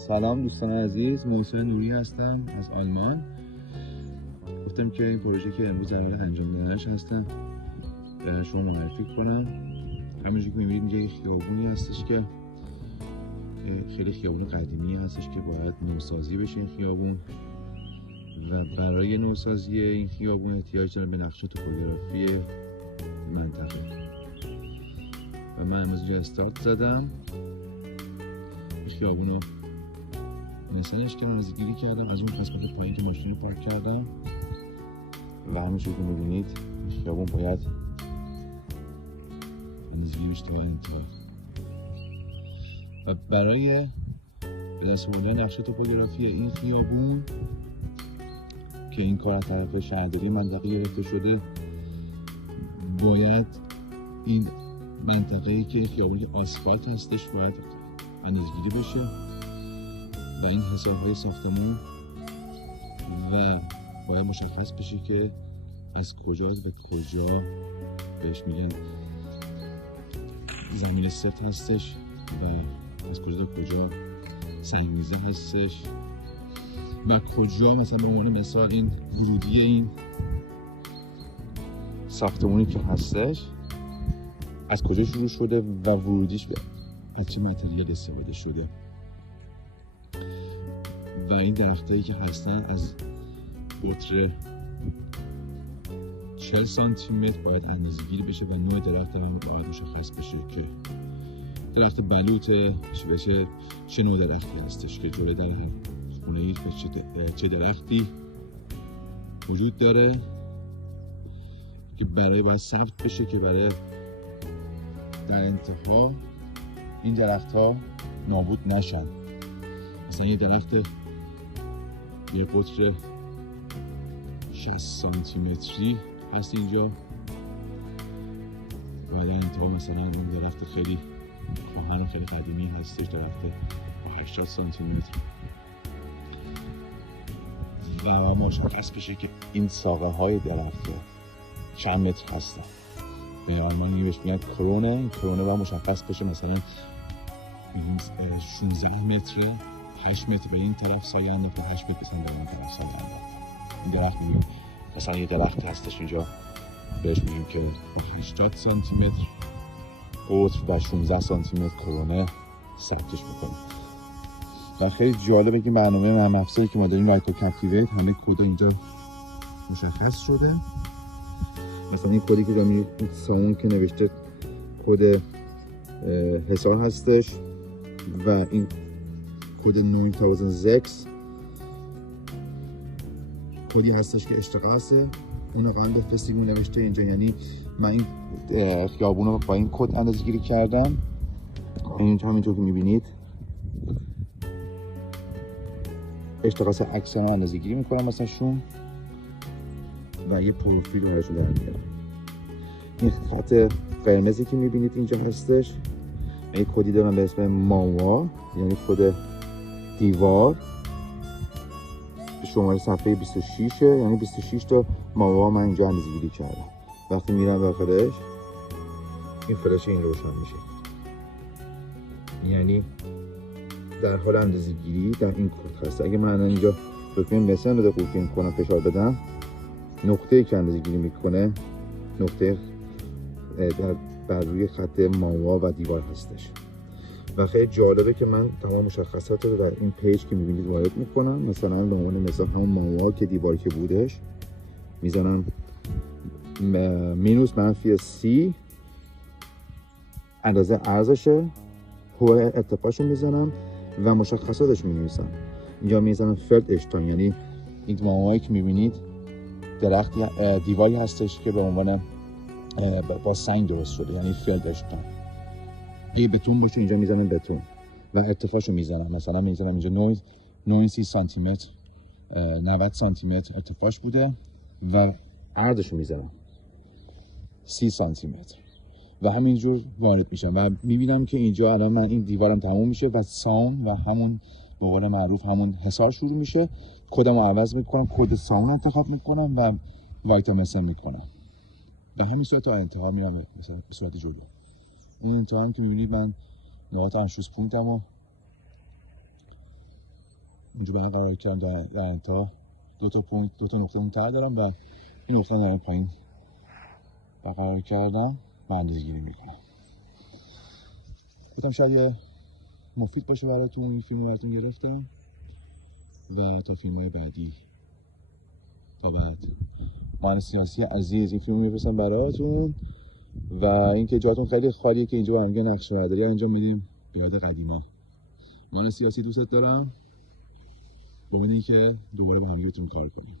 سلام دوستان عزیز، محسن نوری هستم از آلمان. گفتم که این پروژه که امروز قراره انجام دادنش هستم برای شما رو معرفی کنم. همونجوری که می‌بینید یه خیابونی هستش که خیلی خیابون قدیمی هستش که باید نوسازی بشه این خیابون و برای نوسازی این خیابون احتیاج داره به نقشه توپوگرافی منطقه و من امروز اینجا استارت زدم. این خیابون رو نسانش که نزدیکی کردم از اون قسمت پایین که ماشین رو پارک کردم و همونجور که می‌بینید این خیابون باید نزدیکیش تا انتها و برای به دست آوردن نقشه توپوگرافی این خیابون که این کار از طرف شهرداری منطقه گرفته شده، باید این منطقه‌ای که خیابون آسفالت هستش باید اندازه‌گیری بشه و این حساب‌های ساختمون و باید مشخص بشه که از کجا به کجا بهش میگن زمین سفت هستش و از کجا تا کجا سنگ‌میزه هستش و کجا مثلا به عنوان مثال این ورودی این ساختمونی که هستش از کجا شروع شده و ورودیش از چه متریال استفاده شده و این درختایی که هستن از قطر 40 سانتی متر باید اندازه‌گیری بشه و نوع درخت هم باید مشخص بشه که درخت بلوط بشه چه نوع درختی هستش که جلوی در خونه چه درختی وجود داره که برای باید ثبت بشه که برای در انتها این درخت ها نابود نشن. مثلا یه درخت یه قطر 60 سانتی متری هست اینجا و در انتها مثلا اون درخت خیلی کهن خیلی قدیمی هستش درخت 80 سانتی متر و مشخص بشه که این ساقه های درخت چند متر هستن. یعنی آلمانی بهش میگن کرونه. این کرونه باید مشخص بشه مثلا 16 متر 8 متر به این طرف سایه انداخته 8 متر مثلا به این طرف سایه انداخته. این درخت میگیم مثلا یه درخت هستش اینجا بهش میگیم که 80 سانتی متر قطر و 16 سانتی متر کرونه ثبتش میکنیم. و خیلی جالبه که برنامه مفصلی که ما داریم رایت تو کپتیویت همه کد اینجا مشخص شده. مثلا این کدی که داریم ساون که نوشته کد حصار هستش و این کد 9006 کدی هستش که اشتغاله. اون رو قند فستیگون نوشته اینجا. یعنی من این خیابون رو با این کد اندازه‌گیری کردم. اینجا همینطور که میبینید اشتغاس اکسن رو اندازه‌گیری میکنم مثلا شون و یه پروفیل رو براشون در میارم. این خط قرمزی که میبینید اینجا هستش یه کدی دارم به اسم ماوا، یعنی کد دیوار شماره صفحه 26 یعنی 26 تا ماوا من اینجا اندازه‌گیری کردم. وقتی میرم داخلش این فلش این روشن میشه، یعنی در حال اندازه‌گیری در این کد هست. اگه من اینجا دکمه مثلا رو قوطی کنم فشار بدم، نقطه‌ای که اندازه‌گیری میکنه نقطه بر روی خط ماوا و دیوار هستش و خیلی جالبه که من تمام مشخصات رو در این پیج که میبینید وارد میکنم. مثلا به عنوان مثال همون ماوا که دیوار که بودش میزنم مینوس منفی سی اندازه عرضشه، هو ارتفاعشو میزنم و مشخصاتش مینویسم. اینجا میزنم فلد اشتاین، یعنی این ماوایی که میبینید درختی دیواری هستش که به عنوان با سنگ درست شده، یعنی فلد اشتاین. اگه بتون باشه اینجا میزنم بتون و ارتفاعشو میزنم. مثلا میزنم اینجا 90 سانتی متر 90 سانتی متر ارتفاعش بوده و عرضشو میزنم 30 سانتی متر و همینجور وارد میشم و میبینم که اینجا الان من این دیوارم تموم میشه و ساون و همون به قول معروف همون حصار شروع میشه. کدمو عوض میکنم، کد ساون انتخاب میکنم و وایت مثلا میکنم و همین صورت تا انتها میرم مثلا به صورت جلو. این انتها هم که میبینید من نقاط انشوز پونتم و اونجا من قرار کردم در انتها دو تا نقطه اونتر دارم و این نقطه رو پایین قرار کردم و اندازه گیری میکنم. گفتم شاید مفید باشه براتون این فیلم رو براتون گرفتم و تا فیلم های بعدی تا بعد. من سیاسی عزیز این فیلم رو میفرستم براتون و اینکه جاتون خیلی خالیه که اینجا برمیگه نقش برداری انجام میدیم به یاد قدیما. من سیاسی دوست دارم با اینکه دوباره با هم بتونیم کار کنیم.